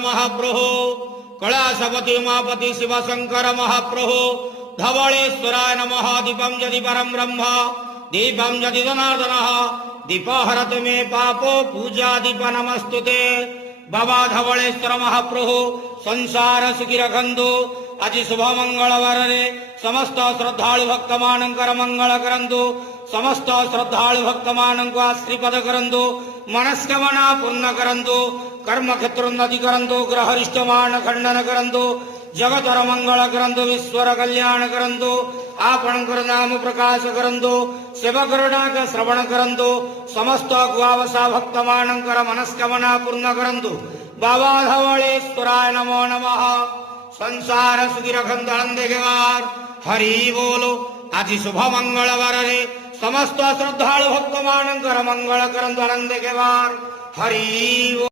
महाप्रभु कैलासपति उमापति शिवशंकर महाप्रभु धवलेश्वराय नमः। दीपं यदि परम ब्रह्म दीपं यदि जनार्दन दीपहरत मे पापो पूजा दीप नमस्तुते। बाबा धवलेश्वर महाप्रभु संसार सुखी रखंतु। आज शुभ मंगलवार रे समस्त श्रद्धालु भक्त मानकर मंगल करंतु। समस्त श्रद्धालु भक्त मानक आश्रीपद करंतु। मनस्कामना पूर्ण करंतु। कर्म क्षेत्रोन्नति करंतु। ग्रहरिष्टमान खंडन करंतु। जगतर मंगल करंतु। विश्वर कल्याण करंतु। आपणकर नाम प्रकाश करंतु। सेवकर डाक श्रवण करंतु। समस्त गुआवसा भक्त मानकर मनस्कामना पूर्ण करंतु। बाबा धवलेश्वराय नमो नमः। संसार सुखी रखंतु आनंद केवार हरि बोलो। आज शुभ मंगलवार रे समस्त श्रद्धालु भक्त मानकर मंगल करंतु आनंद केवार हरि बोलो।